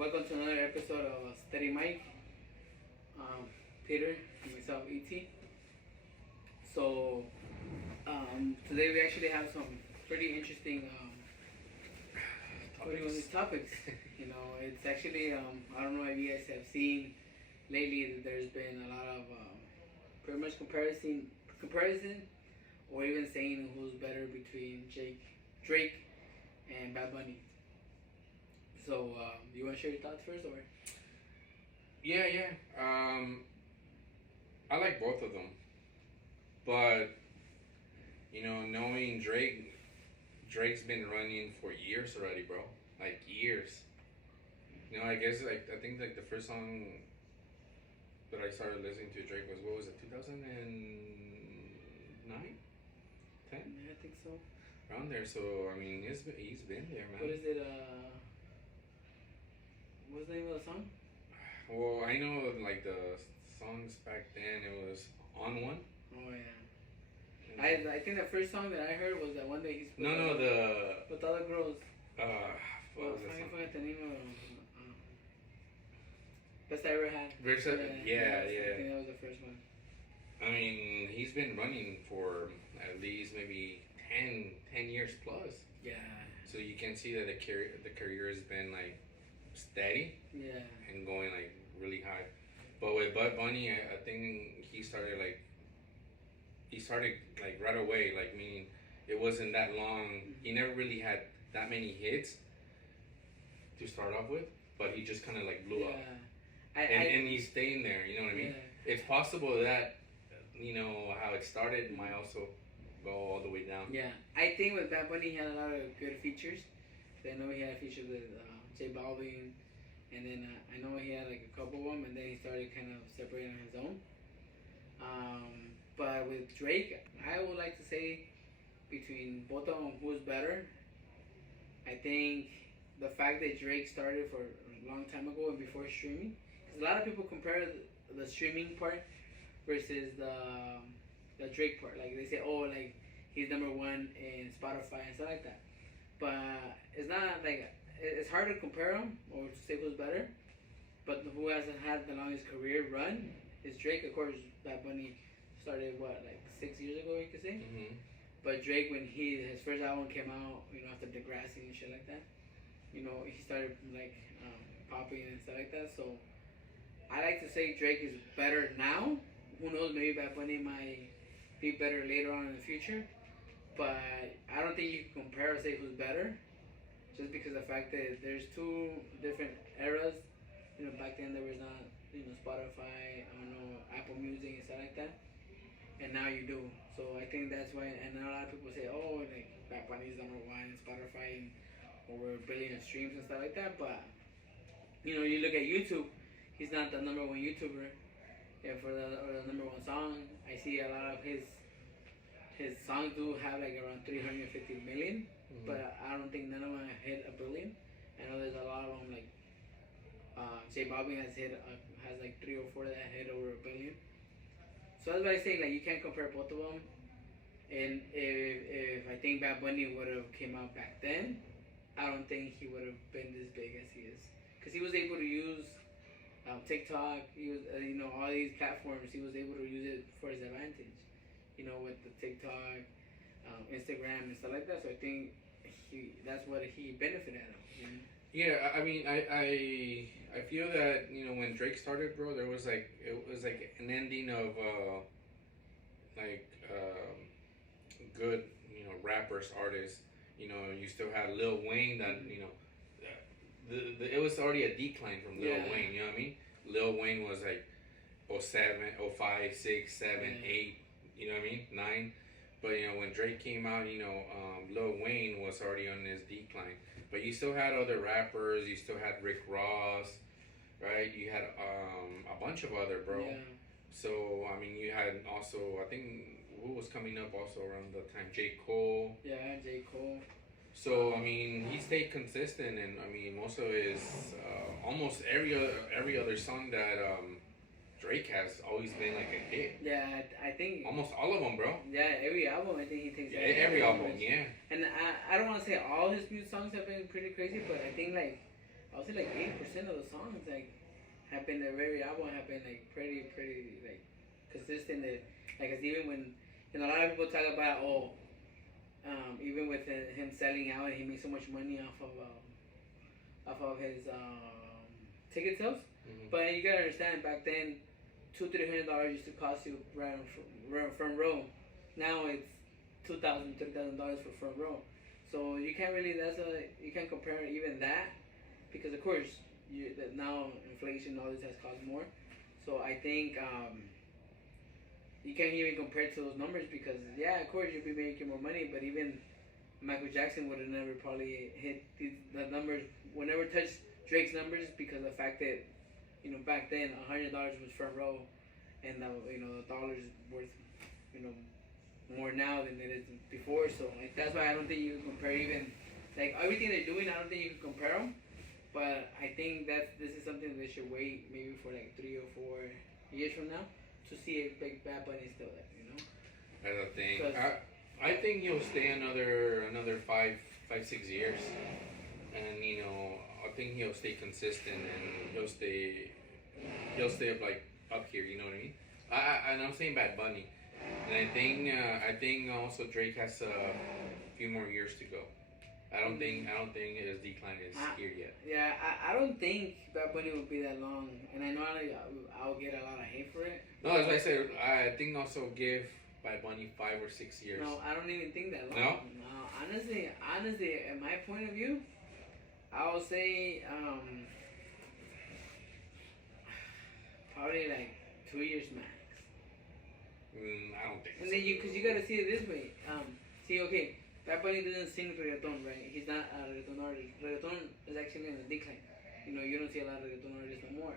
welcome to another episode of Steady Mike. Peter and myself, E.T. So, today we actually have some pretty interesting topics. You know, it's actually, I don't know if you guys have seen lately that there's been a lot of pretty much comparison, or even saying who's better between Drake, and Bad Bunny. So, you want to share your thoughts first, or? Yeah. I like both of them, but knowing Drake's been running for years already, bro. Like years. I guess I think the first song that I started listening to Drake was, what was it, 2009, 10? Yeah, I think so. Around there. So I mean, he's been there, man. What is it? What's the name of the song? Well, I know like the songs back then. It was On One. Oh yeah. I think the first song that I heard was that one that he's with all the girls. What was that song? I forgot the name of Best I Ever Had. Yeah. I think that was the first one. I mean, he's been running for at least maybe 10 years plus. Yeah. So you can see that the career has been like steady. Yeah. And going like really high. But with Bud Bunny, I think he started right away, like, meaning it wasn't that long. Mm-hmm. He never really had that many hits to start off with, but he just kind of like blew up. And he's staying there, you know what I mean? Yeah. It's possible that, how it started might also go all the way down. Yeah, I think with Bad Bunny he had a lot of good features. I know he had a feature with J Balvin, and then I know he had like a couple of them, and then he started kind of separating on his own. But with Drake, I would like to say between both of them, who's better. I think the fact that Drake started for a long time ago and before streaming, because a lot of people compare the streaming part versus the Drake part. Like they say, oh, like he's number one in Spotify and stuff like that. But it's not like, it's hard to compare them or to say who's better. But who hasn't had the longest career run is Drake. Of course, Bad Bunny started like 6 years ago, you could say. Mm-hmm. But Drake, when his first album came out, after Degrassi and shit like that, he started like popping and stuff like that. So I like to say Drake is better now. Who knows? Maybe Bad Bunny might be better later on in the future. But I don't think you can compare or say who's better, just because of the fact that there's two different eras. Back then there was not, Spotify, Apple Music and stuff like that. And now you do. So I think that's why, and a lot of people say, oh, like Bad Bunny's number one, Spotify, and over 1 billion streams and stuff like that. But, you look at YouTube, he's not the number one YouTuber. And for the number one song, I see a lot of his songs do have like around 350 million, mm-hmm. But I don't think none of them hit 1 billion. I know there's a lot of them, like J Balvin has like 3 or 4 that hit over 1 billion. So that's why I say, like, you can't compare both of them. And if I think Bad Bunny would have came out back then, I don't think he would have been this big as he is, because he was able to use TikTok. He was all these platforms. He was able to use it for his advantage. With the TikTok, Instagram and stuff like that. So I think that's what he benefited out of. Yeah, I mean, I feel that when Drake started, bro, it was like an ending of good rappers, artists. You still had Lil Wayne that it was already a decline from Lil Wayne. You know what I mean? Lil Wayne was like 07, 05, 6, 7, 8. You know what I mean? 9. But when Drake came out, Lil Wayne was already on his decline. But you still had other rappers. You still had Rick Ross, right? You had a bunch of other, bro. Yeah. So I mean, you had also, I think, who was coming up also around the time? J. Cole. Yeah, J. Cole. So I mean, he stayed consistent, and I mean, most of his almost every other song that Drake has always been like a hit. Yeah, I think almost all of them, bro. Yeah, every album I think he takes. Yeah, every album, yeah. And I don't want to say all his music songs have been pretty crazy, but I think like I would say like 80% of the songs like have been the very album have been like pretty like consistent. Like it's even when a lot of people talk about even with him selling out and he made so much money off of his ticket sales. Mm-hmm. But you gotta understand back then, $200-300 used to cost you front row. Now it's $2,000-3,000 for front row. So you can't really you can't compare even that because of course now inflation all this has cost more. So I think you can't even compare to those numbers because yeah, of course you'll be making more money, but even Michael Jackson would have never probably hit the numbers, would never touch Drake's numbers because of the fact that back then $100 was front row, and the dollar's worth more now than it is before. So like that's why I don't think you can compare even like everything they're doing. I don't think you can compare them. But I think that this is something they should wait maybe for like 3 or 4 years from now to see if Big Bad Bunny is still there. That's the thing. I think he'll stay another 5-6 years, and I think he'll stay consistent and he'll stay up here. You know what I mean? And I'm saying Bad Bunny, and I think also Drake has a few more years to go. I don't think his decline is here yet. Yeah, I don't think Bad Bunny will be that long, and I know I'll get a lot of hate for it. No, as I said, I think also give Bad Bunny 5 or 6 years. No, I don't even think that long. No? Honestly, in my point of view, I would say probably like 2 years max. I don't think. And then because you gotta see it this way. Okay. Bad Bunny doesn't sing reggaeton, right? He's not a reggaeton artist. Reggaeton is actually in a decline. You don't see a lot of reggaeton artists no more.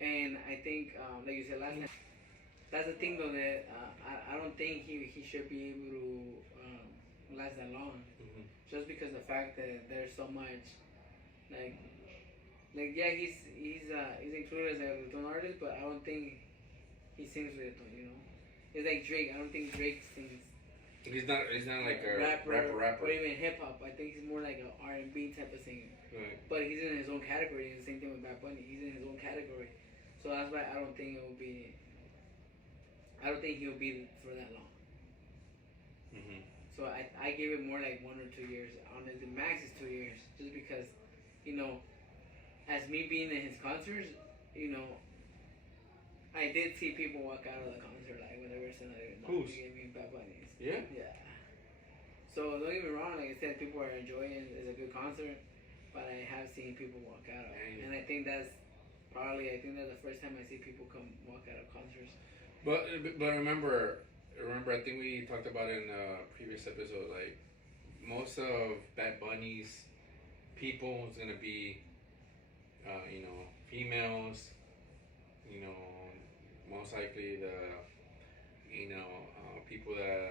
And I think, like you said last time, that's the thing though that I don't think he should be able to last that long. Mm-hmm. Just because the fact that there's so much, like yeah, he's included as a reggaeton artist, but I don't think he sings reggaeton. It's like Drake. I don't think Drake sings. He's not like a rapper. Or even hip hop. I think he's more like an R&B type of singer. Right. But he's in his own category. And the same thing with Bad Bunny. He's in his own category. So that's why I don't think he'll be for that long. Mm-hmm. So I give it more like 1 or 2 years. Honestly, max is 2 years. Just because, as me being in his concerts, I did see people walk out of the concert like when they were saying Who's? Bad Bunny's. Yeah? Yeah. So don't get me wrong, like I said, people are enjoying it. It's a good concert, but I have seen people walk out of it. And I think that's the first time I see people come walk out of concerts. But remember, I think we talked about it in a previous episode, like most of Bad Bunny's people is gonna be females, most likely the people that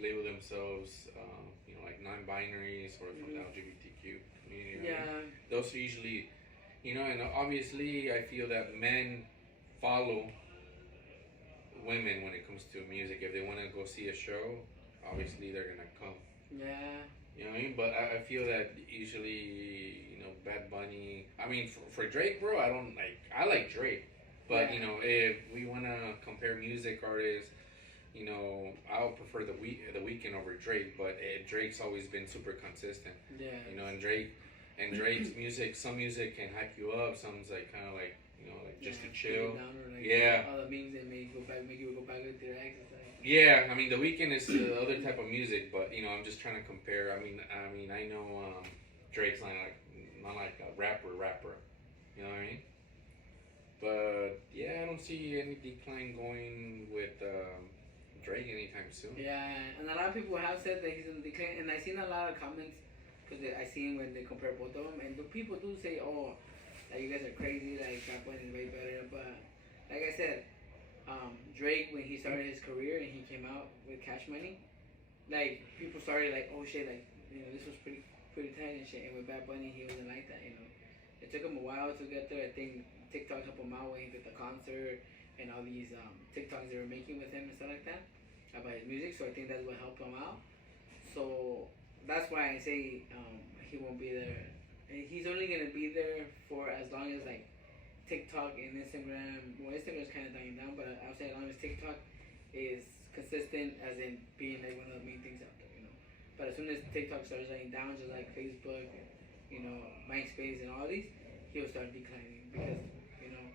label themselves like non-binaries or from the LGBTQ community. Yeah. Those are usually and obviously I feel that men follow women when it comes to music. If they want to go see a show, obviously they're gonna come. Yeah. You know what I mean? But I feel that usually Bad Bunny. I mean for Drake, bro, I like Drake. But if we wanna compare music artists, I'll prefer the Weeknd over Drake. But Drake's always been super consistent. Yeah. And Drake's music. Some music can hype you up. Some's like kind of like just to chill. Down or like all the memes that make you go back with your ex. Yeah, I mean the Weeknd is the other type of music, but I'm just trying to compare. I mean I know Drake's not like a rapper. You know what I mean? But yeah, I don't see any decline going with Drake anytime soon. Yeah, and a lot of people have said that he's in decline, and I've seen a lot of comments because I seen when they compare both of them, and the people do say, "Oh, like you guys are crazy, like Bad Bunny is way better." But like I said, Drake when he started his career and he came out with Cash Money, like people started like, "Oh shit, like this was pretty tight and shit." And with Bad Bunny, he wasn't like that. It took him a while to get there. I think TikTok helped him out when he did the concert and all these TikToks they were making with him and stuff like that about his music. So I think that's what helped him out. So that's why I say he won't be there. And he's only gonna be there for as long as like TikTok and Instagram. Well, Instagram's kind of dying down, but I would say as long as TikTok is consistent, as in being like one of the main things out there, you know. But as soon as TikTok starts dying down, just like Facebook, you know, MySpace and all these, he'll start declining because, you know.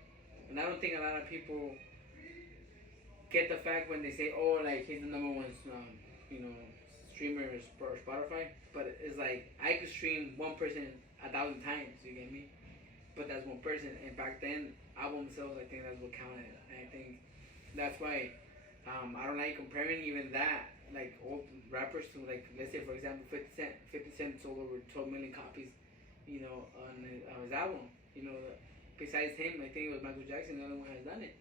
And I don't think a lot of people get the fact when they say, oh, like he's the number one, you know, streamer or Spotify. But it's like I could stream one person 1,000 times. You get me? But that's one person. And back then, album sales, I think that's what counted. And I think that's why I don't like comparing even that, like old rappers to like, let's say for example, 50 Cent. 50 Cent sold over 12 million copies, you know, on his album. You know, besides him, I think it was Michael Jackson, the only one has done it.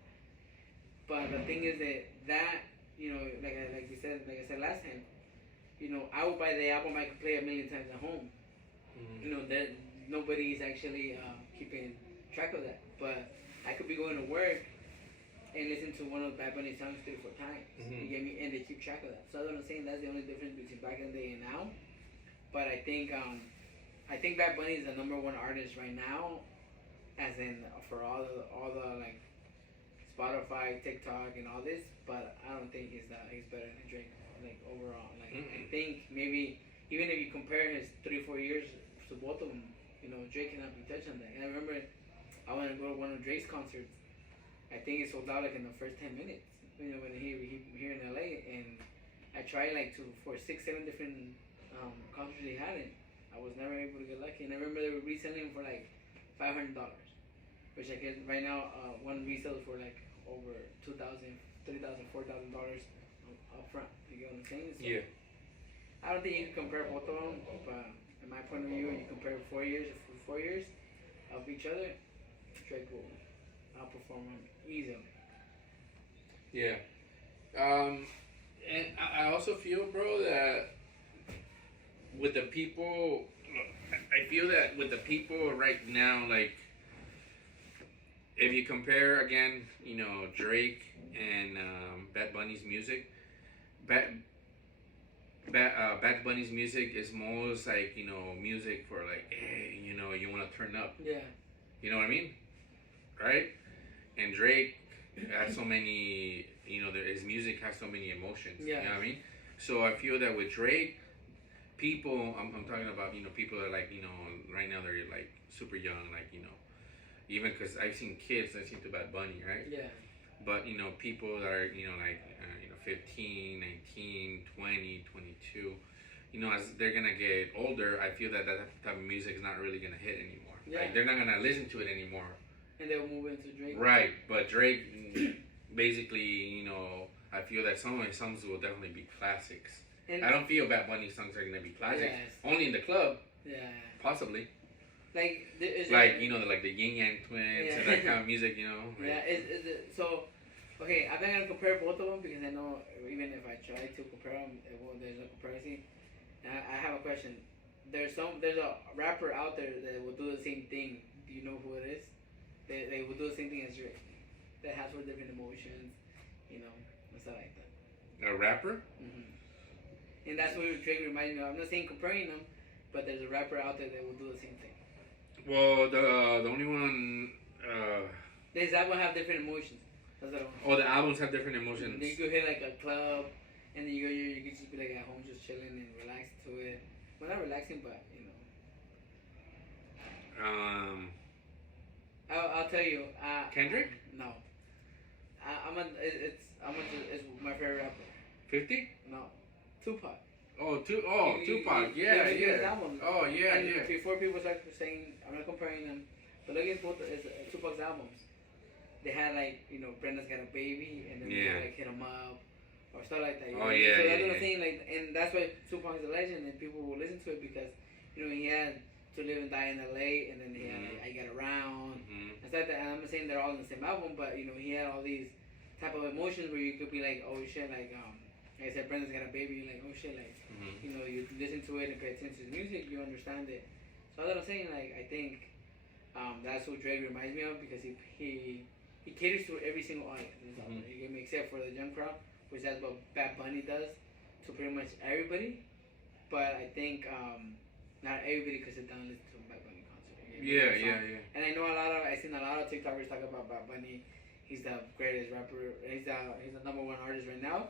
But the thing is that you know, like you said, like I said last time, you know, I would buy the album, I could play 1,000,000 times at home. You know, that nobody's actually keeping track of that. But I could be going to work and listen to one of Bad Bunny's songs 3 or 4 times. You get me? And they keep track of that. So that's what I'm saying. That's the only difference between back in the day and now. But I think Bad Bunny is the number one artist right now, as in for all the like Spotify, TikTok, and all this. But I don't think he's better than Drake. Like overall, like I think maybe even if you compare his 3-4 years to both of them, you know, Drake cannot be touched on that. And I remember I went to go to one of Drake's concerts. I think it sold out like in the first 10 minutes. You know, when he here in LA, and I tried like for 6-7 different concerts he had it. I was never able to get lucky. And I remember they were reselling for like $500, which I guess right now one resale for like over $2,000, $3,000, $4,000 up front. You get what I'm saying? So yeah. I don't think you can compare both of them, but in my point of view, when you compare 4 years of each other, Drake will outperform him easily. Yeah. And I also feel, bro, that with the people, I feel that with the people right now, like, if you compare again, you know, Drake and Bad Bunny's music, Bad Bunny's music is most like, you know, music for like, hey, you know, you want to turn up. Yeah. You know what I mean? Right? And Drake has so many, you know, his music has so many emotions. Yeah. You know what I mean? So I feel that with Drake, people, I'm talking about, you know, people that are like, you know, right now they're like super young, like, you know, even because I've seen kids that listen to Bad Bunny, right? Yeah. But, you know, people that are, you know, like, 15, 19, 20, 22, you know, as they're going to get older, I feel that type of music is not really going to hit anymore. Yeah. Like, they're not going to listen to it anymore. And they'll move into Drake. Right, but Drake, basically, you know, I feel that some of his songs will definitely be classics. And I don't feel Bad Bunny songs are going to be classics. Yes. Only in the club. Yeah. Possibly. Like, you know, like the Yin Yang Twins and that kind of music, you know. Right? Yeah, is it, so, okay, I'm not going to compare both of them because I know even if I try to compare them, there's no comparison. I have a question. There's a rapper out there that will do the same thing. Do you know who it is? They will do the same thing as Drake. That has 4 different emotions, you know, and stuff like that. A rapper? Mm-hmm. And that's what Drake reminds me of. I'm not saying comparing them, but there's a rapper out there that will do the same thing. Well, the only one. Does that one have different emotions? That's what I want. Oh, the albums have different emotions. You go hit like a club, and then you can just be like at home just chilling and relax to it. Well, not relaxing, but you know. I'll tell you. Kendrick? No. It's my favorite rapper. 50? No. Tupac. Tupac. Yeah. Oh, yeah, and yeah. Before people start saying, I'm not comparing them, but look at both Tupac's albums. They had like, you know, Brenda's Got a Baby, and then they had, like Hit 'Em Up, or stuff like that. You know? Yeah. So that's what I'm saying, like, and that's why Tupac is a legend, and people will listen to it because, you know, he had To Live and Die in LA, and then he had like, I Get Around, and stuff like that. And I'm not saying they're all in the same album, but you know, he had all these type of emotions where you could be like, oh shit, like I said, Brenda's Got a Baby, like, oh shit, like, you know, you listen to it and pay attention to the music, you understand it. So that's what I'm saying, like, I think that's what Drake reminds me of because he caters to every single audience. You get me, except for the young crowd, which that's what Bad Bunny does to pretty much everybody. but I think not everybody could sit down and listen to a Bad Bunny concert. Yeah. And I know I seen a lot of TikTokers talk about Bad Bunny. He's the greatest rapper. He's the number one artist right now.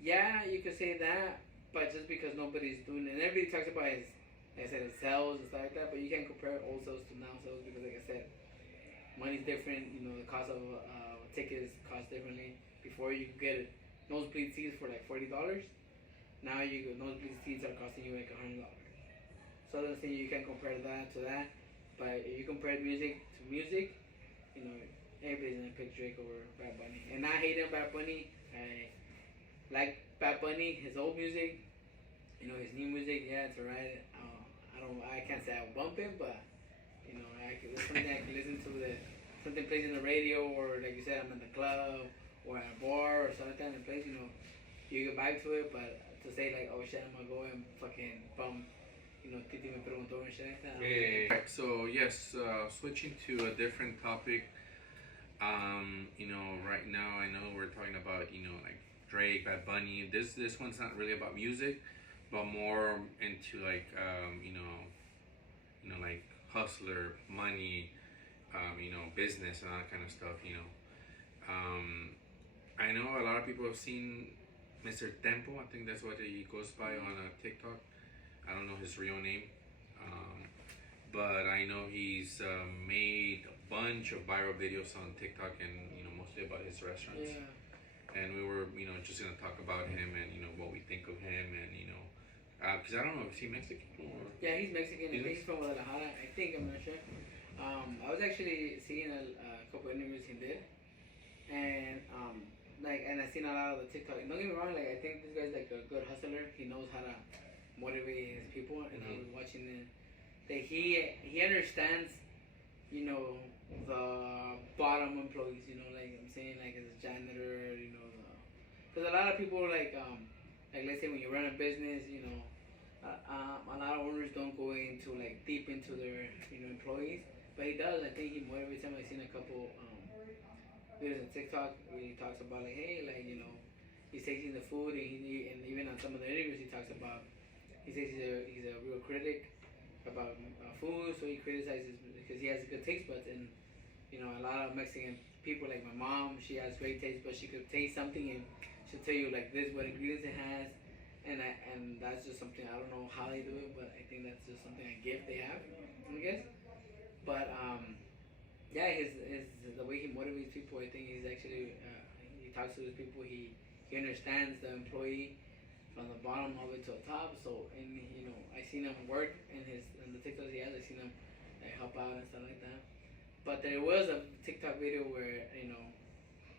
Yeah, you could say that, but just because nobody's doing it, and everybody talks about his, like I said, his sales and stuff like that. But you can't compare old sales to now sales because, like I said, money's different. You know, the cost of tickets cost differently. Before you could get nosebleed seats for like $40. Now nosebleed seats are costing you like $100. So I'm saying you can't compare that to that. But if you compare music to music, you know, everybody's gonna pick Drake over Bad Bunny. And I hate him, Bad Bunny. I like Bad Bunny, his old music. You know, his new music. Yeah, it's alright. I can't say I bump it, but you know, it's something I can listen to. Something plays in the radio, or like you said, I'm in the club or at a bar or something like that, and plays. You know, you get back to it. But to say like, oh shit, I'm gonna go and fucking bump. You know, Titi me preguntó and shit like that. Yeah. So yes, switching to a different topic. You know, right now I know we're talking about, you know, like Drake, Bad Bunny. This one's not really about music, but more into like you know, like hustler, money, you know, business and all that kind of stuff. You know, I know a lot of people have seen Mr. Tempo. I think that's what he goes by on TikTok. I don't know his real name, but I know he's made a bunch of viral videos on TikTok, and you know, mostly about his restaurants. Yeah. And we were, you know, just gonna talk about him and you know what we think of him, and you know, because I don't know, is he Mexican or? Yeah, he's Mexican. I think he's from Guadalajara. I'm not sure. I was actually seeing a couple interviews he did, and and I seen a lot of the TikTok. Don't get me wrong, like I think this guy's like a good hustler. He knows how to motivate his people, and I was watching it. That he understands, you know, the bottom employees. You know, like I'm saying, like as a janitor, you know, because a lot of people like let's say when you run a business, you know, a lot of owners don't go into like deep into their employees, but he does. I think he motivates them. I've seen a couple videos on TikTok where he talks about like, hey, like you know, he's tasting the food, and even on some of the interviews he talks about. He says he's a real critic about food, so he criticizes because he has good taste buds, and you know a lot of Mexican people like my mom, she has great taste, but she could taste something and she'll tell you like this what ingredients it has, and that's just something I don't know how they do it, but I think that's just something a gift they have, I guess. But yeah, his the way he motivates people, I think he's actually he talks to his people, he understands the employee from the bottom all the way to the top. So, and you know, I seen him work in the TikToks he has. I seen him like help out and stuff like that. But there was a TikTok video where you know,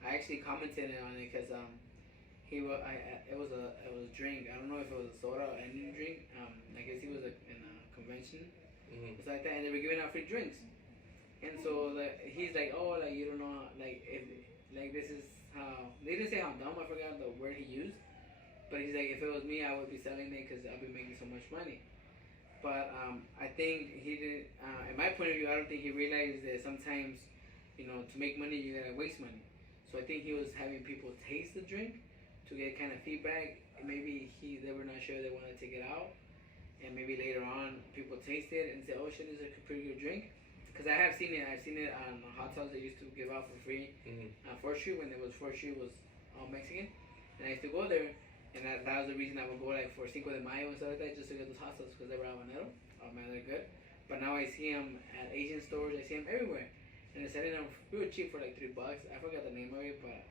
I actually commented on it because it was a drink. I don't know if it was a soda or any drink. I guess he was in a convention, stuff like that, and they were giving out free drinks. And so he's like, oh, like you don't know, like if like this is how they didn't say how dumb. I forgot the word he used. But he's like, if it was me, I would be selling it because I'll be making so much money. But I think he did. In my point of view, I don't think he realized that sometimes, you know, to make money, you gotta waste money. So I think he was having people taste the drink to get kind of feedback. Maybe they were not sure they wanted to take it out, and maybe later on people taste it and say, oh shit, this is a pretty good drink. Because I have seen it. I've seen it on hot tubs they used to give out for free. On 4th Street when it was 4th Street was all Mexican, and I used to go there. And that was the reason I would go like for Cinco de Mayo and stuff like that, just to get those hot sauces because they were habanero. Oh man, they're good. But now I see them at Asian stores. I see them everywhere, and they're selling them real cheap for like $3. I forgot the name of it, but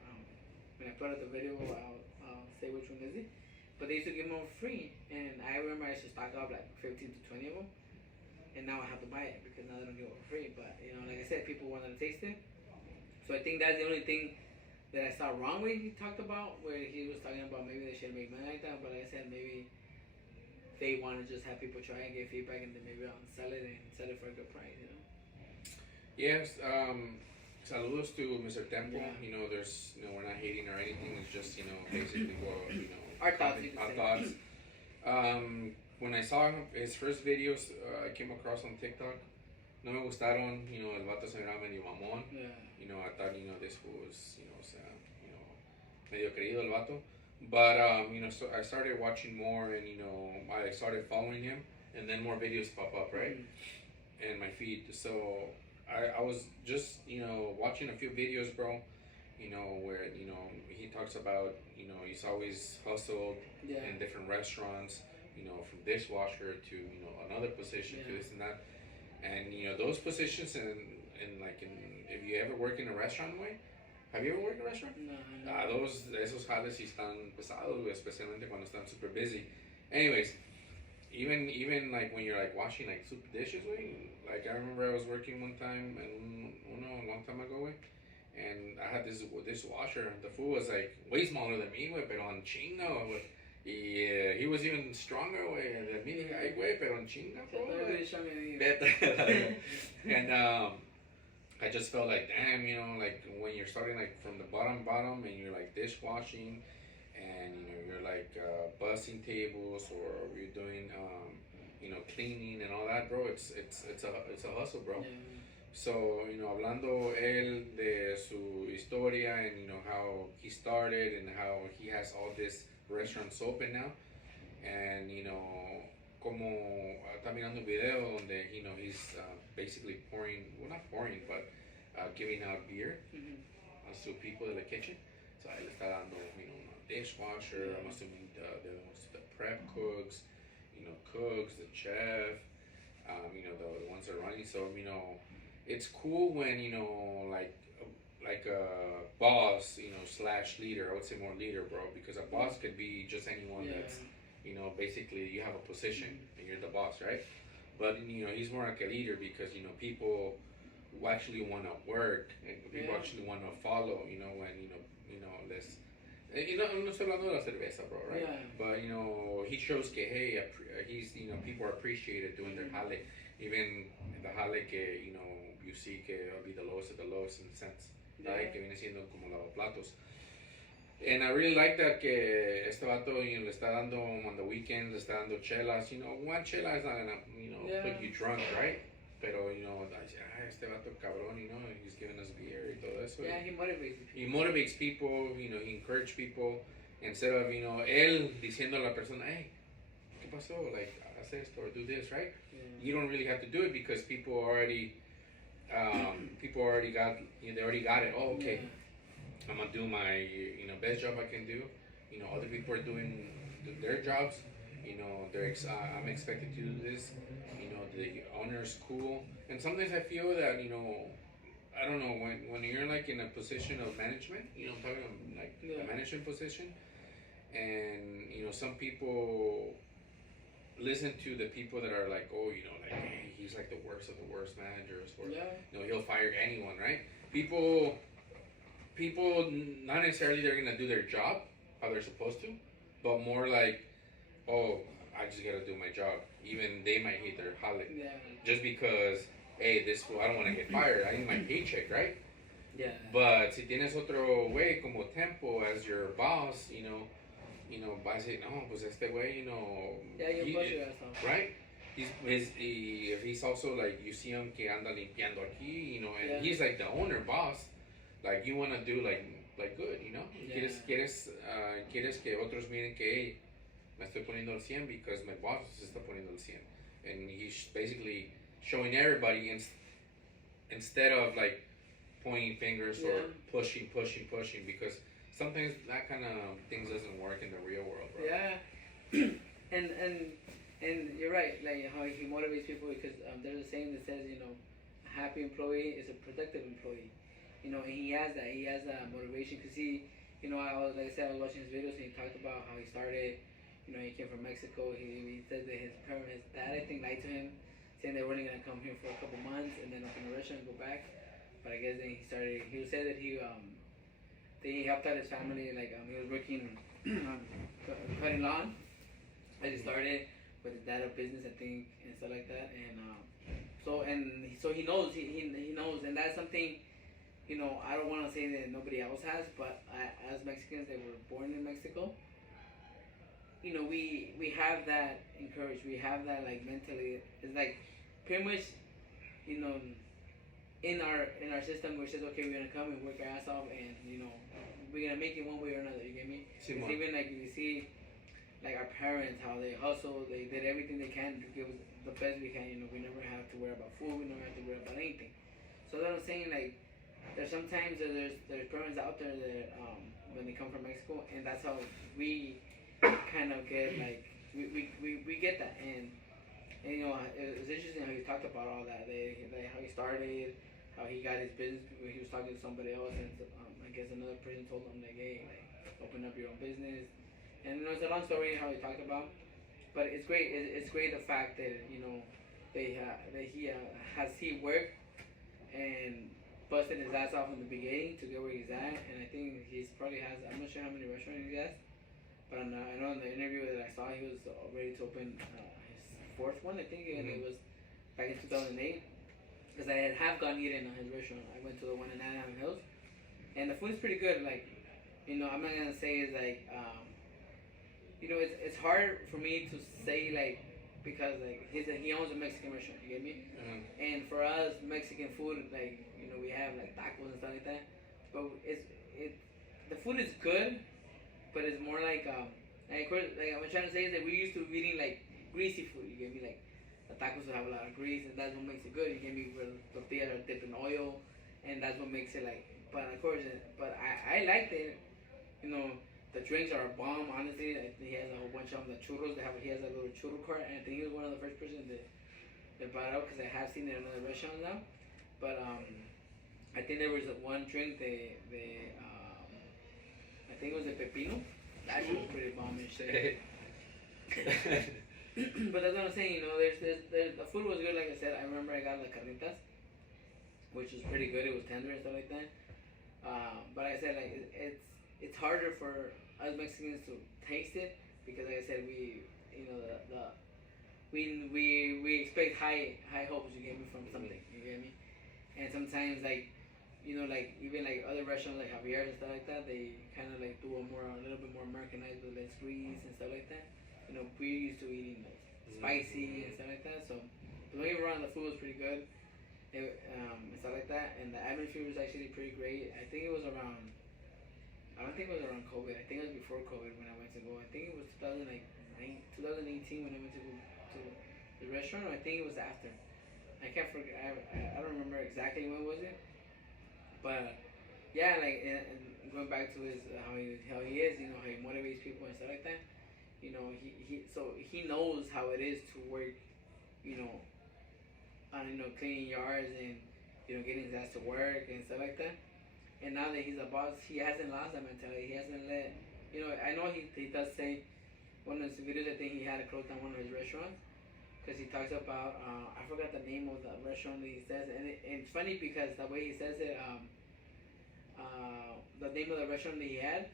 when I put out the video, I'll say which one is it. But they used to give them free, and I remember I used to stock up like 15 to 20 of them, and now I have to buy it because now they don't give it for free. But you know, like I said, people wanted to taste it, so I think that's the only thing that I saw wrong way he talked about, where he was talking about maybe they shouldn't make money like that, but like I said, maybe they want to just have people try and get feedback and then maybe sell it for a good price, you know? Yes, saludos to Mr. Tempo. Yeah. You know, we're not hating or anything, it's just, you know, basically what, you know, our thoughts. When I saw his first videos, I came across on TikTok. No me gustaron, you know, el vato se miraba medio mamón. Yeah. You know, I thought, you know, this was, you know, o sea, you know, medio creído el vato. But so I started watching more, and I started following him, and then more videos pop up, right, in my feed. So I was just watching a few videos, bro. Where he talks about he's always hustled Yeah. in different restaurants, from dishwasher to another position to this and that, and those positions in like in if you ever work in a restaurant way. Have you ever worked in a restaurant? No, Esos jales sí están pesados, güey, especialmente cuando están super busy. Anyways, even like when you're like washing like soup dishes, güey. Like I remember I was working one time and a long time ago, güey, and I had this dishwasher. The fool was like way smaller than me, güey, pero en chinga, güey. He was even stronger, güey, than me, güey, pero en chinga, bro. And I just felt like, damn, like when you're starting like from the bottom, and you're like dishwashing, and you're like bussing tables, or you're doing cleaning and all that, bro. It's a hustle, bro. Yeah. So hablando él de su historia, and how he started and how he has all these restaurants open now, and como está mirando un video donde he's basically pouring, well, not pouring, but giving out beer to people in the kitchen. So ahí le está dando una dishwasher. I'm assuming the prep cooks, cooks, the chef, the ones that are running. So it's cool when like a boss, slash leader. I would say more leader, bro, because a boss could be just anyone that's basically you have a position and you're the boss, right? But he's more like a leader because people who actually want to work and people actually want to follow. When this. No estoy hablando de la cerveza, bro, right? Yeah. But he shows que hey, he's people are appreciated doing their jale, even the jale que you see que will be the lowest of the lowest in a sense, right? Que viene siendo como lavaplatos. And I really like that que este vato le está dando on the weekends, le está dando chelas. One chela is not gonna put you drunk, right? Pero este vato cabrón, he's giving us beer y todo eso. Yeah, he motivates people. He motivates people, he encourages people instead of él diciendo a la persona, hey, ¿qué pasó? Like haz esto or do this, right? Yeah. You don't really have to do it because people already got they already got it. Oh, okay. Yeah. I'm gonna do my best job I can do. Other people are doing their jobs. I'm expected to do this. The owner's cool, and sometimes I feel that I don't know when you're like in a position of management. I'm talking about like a management position, and some people listen to the people that are like, oh, like hey, he's like the worst of the worst managers, or he'll fire anyone, right? People not necessarily they're gonna do their job how they're supposed to, but more like, oh, I just gotta do my job. Even they might hate their jale. Yeah. Just because, hey, this fool, I don't want to get fired. I need my paycheck, right? Yeah. But si tienes otro güey como Tempo as your boss, va a decir, no, pues este güey, Yeah, you push your ass off. Right? He's also like, you see him que anda limpiando aquí, and he's like the owner, boss. Like, you want to do like good, Yeah. Quieres que otros miren que, hey, me estoy poniendo el 100 because my boss se está poniendo el 100. And he's basically showing everybody instead of like pointing fingers or pushing because sometimes that kind of things doesn't work in the real world, bro. Yeah. and you're right, like how he motivates people because there's a saying that says, a happy employee is a productive employee. And he has that motivation because he, like I said, I was watching his videos and he talked about how he started. He came from Mexico. He said that his dad, I think, lied to him, saying they were only gonna come here for a couple months and then open a restaurant and go back. But I guess then he started. He said that he helped out his family. Like he was working cutting lawn. And he started with his dad a business, I think, and stuff like that. And so he knows he knows, and that's something. I don't want to say that nobody else has, but as Mexicans that were born in Mexico. We have that encouraged. We have that like mentally. It's like pretty much, in our system, which says, okay, we're gonna come and work our ass off, and we're gonna make it one way or another. You get me? It's even like you see, like our parents, how they hustle, they did everything they can to give us the best we can. We never have to worry about food, we never have to worry about anything. So that's what I'm saying, like there's sometimes there's parents out there that when they come from Mexico, and that's how we kind of get like we get that, and it was interesting how he talked about all that. How he started, how he got his business. He was talking to somebody else, and I guess another person told him like, hey, like open up your own business. And it's a long story how he talked about, but it's great. It's great the fact that that he worked and busted his ass off in the beginning to get where he's at, and I think he's probably has. I'm not sure how many restaurants he has, but I know in the interview that I saw he was ready to open his fourth one. I think, and it was back in 2008. Because I have gone eating at his restaurant. I went to the one in Anaheim Hills, and the food's pretty good. Like, I'm not gonna say it's like, it's hard for me to say like because like he owns a Mexican restaurant. You get me? And for us, Mexican food, like we have like tacos and stuff like that. But the food is good, but it's more like of course, like I'm trying to say is that we used to eating like greasy food. You get me? Like the tacos will have a lot of grease, and that's what makes it good. You get me? Where the tortillas are dipped in oil, and that's what makes it like. But of course, I liked it. The drinks are a bomb. Honestly, I think he has a whole bunch of them. The churros, he has a little churro cart, and I think he was one of the first person that brought it out because I have seen it in other restaurants now. But I think there was one drink I think it was a pepino. That shit was pretty bomb and shit. But that's what I'm saying. There's the food was good. Like I said, I remember I got la carnitas, which was pretty good. It was tender and stuff like that. But like I said, like it's harder for us Mexicans to taste it because, like I said, we expect high hopes. You get me from something. You get me? And sometimes like even like other restaurants like Javier's and stuff like that, they kind of like do a little bit more Americanized with less grease and stuff like that. We're used to eating like spicy and stuff like that. So don't get me wrong, the food was pretty good. And stuff like that, and the atmosphere was actually pretty great. I think it was around. I don't think it was around COVID. I think it was before COVID when I went to go. I think it was 2018 when I went to go to the restaurant. Or I think it was after. I can't forget. I don't remember exactly when was it. But yeah, like and going back to his how he is, how he motivates people and stuff like that. He knows how it is to work, on cleaning yards and getting his ass to work and stuff like that. And now that he's a boss, he hasn't lost that mentality. He hasn't let I know he does say one of his videos. I think he had to close down one of his restaurants because he talks about I forgot the name of the restaurant that he says, and it's funny because the way he says it, the name of the restaurant that he had.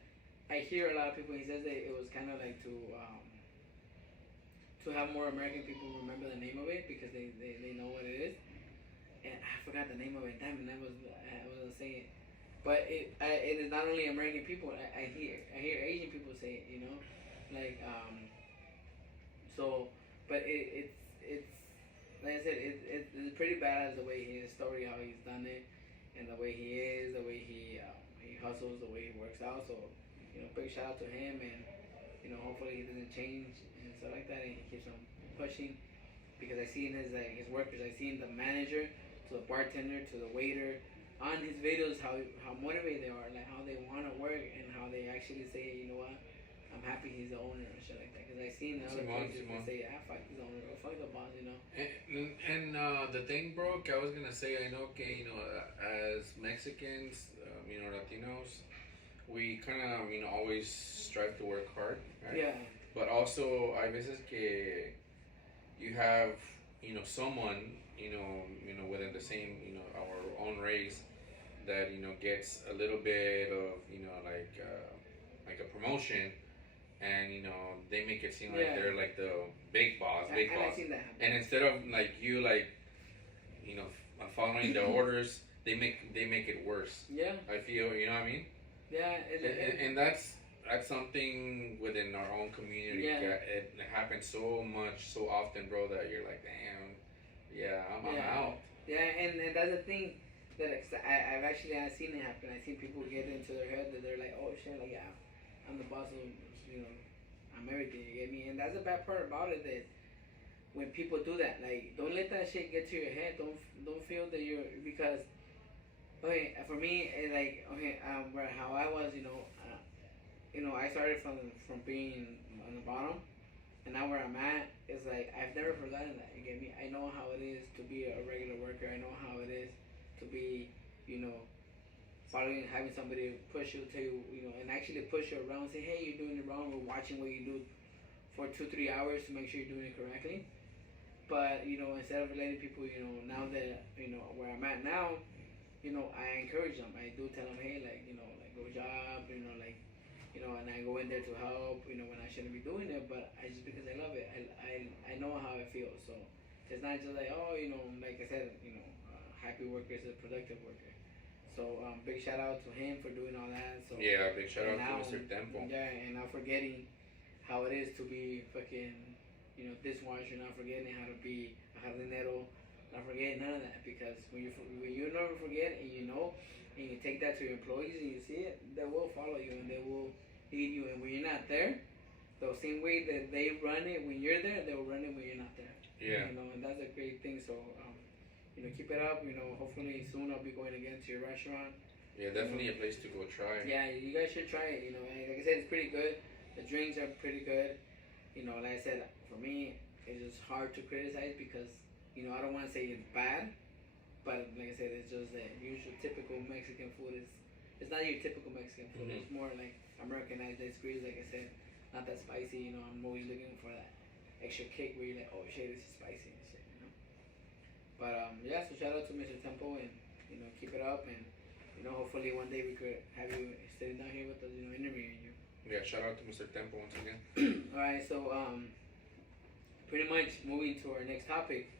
I hear a lot of people. He says that it was kind of like to have more American people remember the name of it because they know what it is. And I forgot the name of it. Damn, and I wasn't saying it. But it is not only American people. I hear Asian people say it. Like So, but it's like I said, it's pretty badass the way his story, how he's done it, and the way he is, the way he hustles, the way he works out. So. Big shout out to him, and hopefully he doesn't change and stuff like that, and he keeps on pushing. Because I see in his workers, I see in the manager, to the bartender, to the waiter, on his videos how motivated they are, like how they want to work, and how they actually say, you know what, I'm happy he's the owner and shit like that. Because I seen the other places that say, fuck the owner, or fuck the boss, And the thing, bro, I was gonna say, I know, as Mexicans, Latinos. We kind of, always strive to work hard, right? Yeah. But also, hay veces que you have, someone, within the same, our own race that, gets a little bit of, like a promotion, and, they make it seem like they're like the big boss. I've seen that happen. And instead of like you, following the orders, they make it worse. Yeah. I feel, you know what I mean? Yeah, and that's something within our own community. Yeah. It happens so often, bro, that you're like, damn, I'm out. Yeah, and that's the thing. I've actually seen it happen. I've seen people get into their head that they're like, oh shit, like yeah, I'm the boss of, you know, I'm everything. You get me? And that's the bad part about it, that when people do that, like don't let that shit get to your head. Don't feel that you're, because okay, for me, like okay, where how I was, you know, I started from being on the bottom, and now where I'm at is like I've never forgotten that. You get me? I know how it is to be a regular worker. I know how it is to be, you know, following, having somebody push you to, you know, and actually push you around, say, hey, you're doing it wrong. We're watching what you do for 2-3 hours to make sure you're doing it correctly. But you know, instead of letting people, you know, now that you know where I'm at now, you know, I encourage them. I do tell them, hey, like, you know, like good job, you know, like, you know, and I go in there to help, you know, when I shouldn't be doing it, but I just, because I love it, I know how it feels. So it's not just like, oh, you know, like I said, you know, happy worker is a productive worker. So big shout out to him for doing all that. So Yeah, big shout out now, to Mr. Tempo. yeah, and not forgetting how it is to be fucking, you know, dishwasher. Not forgetting how to be a jardinero. Not forgetting none of that, because when you never forget, and you know, and you take that to your employees and you see it, they will follow you and they will lead you. And when you're not there, the same way that they run it when you're there, they will run it when you're not there. Yeah. You know, and that's a great thing. So you know, keep it up. You know, hopefully soon I'll be going again to your restaurant. Yeah, definitely a place to go try. Yeah, you guys should try it. You know, and like I said, it's pretty good. The drinks are pretty good. You know, like I said, for me, it's just hard to criticize because, you know, I don't want to say it's bad, but like I said, it's just the usual typical Mexican food. It's not your typical Mexican food. Mm-hmm. It's more like Americanized discreet. Like I said, not that spicy. You know, I'm always looking for that extra kick where you're like, oh shit, this is spicy and shit. You know. But yeah, so shout out to Mr. Tempo, and you know, keep it up, and you know, hopefully one day we could have you sitting down here with us, you know, interviewing you. Yeah, shout out to Mr. Tempo once again. All right, so pretty much moving to our next topic,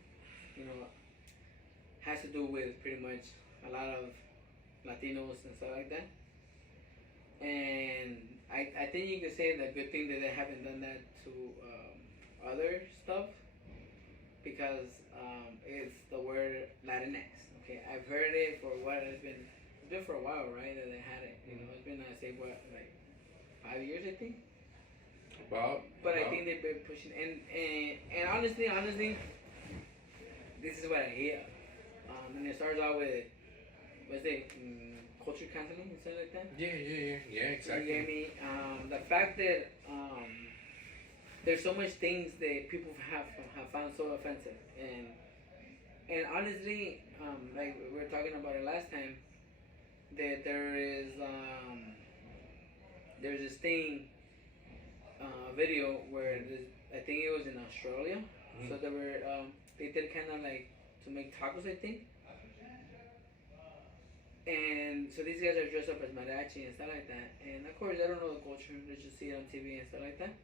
you know, has to do with pretty much a lot of Latinos and stuff like that. And I think you could say the good thing that they haven't done that to other stuff, because it's the word Latinx. Okay, I've heard it for what it's been for a while, right? That they had it. You know, it's been, I say, what, like 5 years, I think. But I think they've been pushing, and honestly, this is what I hear. And it starts out with, what's it, culture canceling and stuff like that. Yeah, exactly. You get me? The fact that there's so much things that people have found so offensive, and honestly, like we were talking about it last time, that there's this thing, video where I think it was in Australia. Mm-hmm. So they did kind of like to make tacos, I think. And so these guys are dressed up as mariachi and stuff like that. And of course, I don't know the culture. They just see it on TV and stuff like that.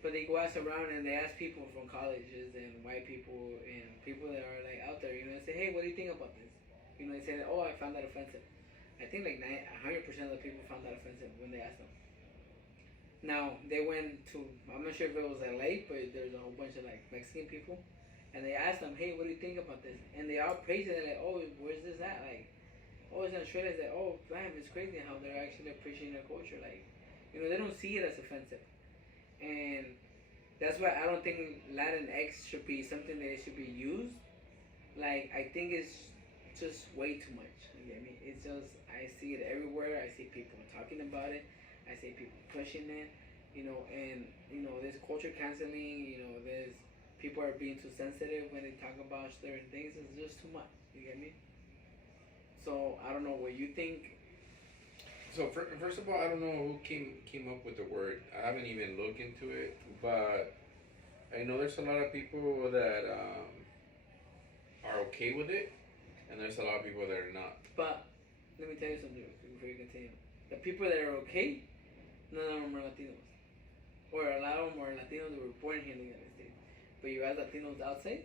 But they go ask around and they ask people from colleges and white people and people that are like out there, you know, and say, hey, what do you think about this? You know, they say, oh, I found that offensive. I think like 100% of the people found that offensive when they asked them. Now, they went to, I'm not sure if it was LA, but there's a whole bunch of like Mexican people. And they asked them, hey, what do you think about this? And they all praised it. They're like, oh, where's this at? Like, oh, it's in Australia. It's like, oh, damn, it's crazy how they're actually appreciating their culture. Like, you know, they don't see it as offensive. And that's why I don't think Latinx should be something that should be used. Like, I think it's just way too much. You get me? It's just, I see it everywhere. I see people talking about it. I see people pushing it. You know, and, you know, there's culture canceling. You know, there's people are being too sensitive when they talk about certain things. It's just too much. You get me? So, I don't know what you think. So first of all, I don't know who came up with the word. I haven't even looked into it, but I know there's a lot of people that are okay with it, and there's a lot of people that are not. But let me tell you something before you continue. The people that are okay, none of them are Latinos, or a lot of them are Latinos that were born here in the United States. But you have Latinos outside.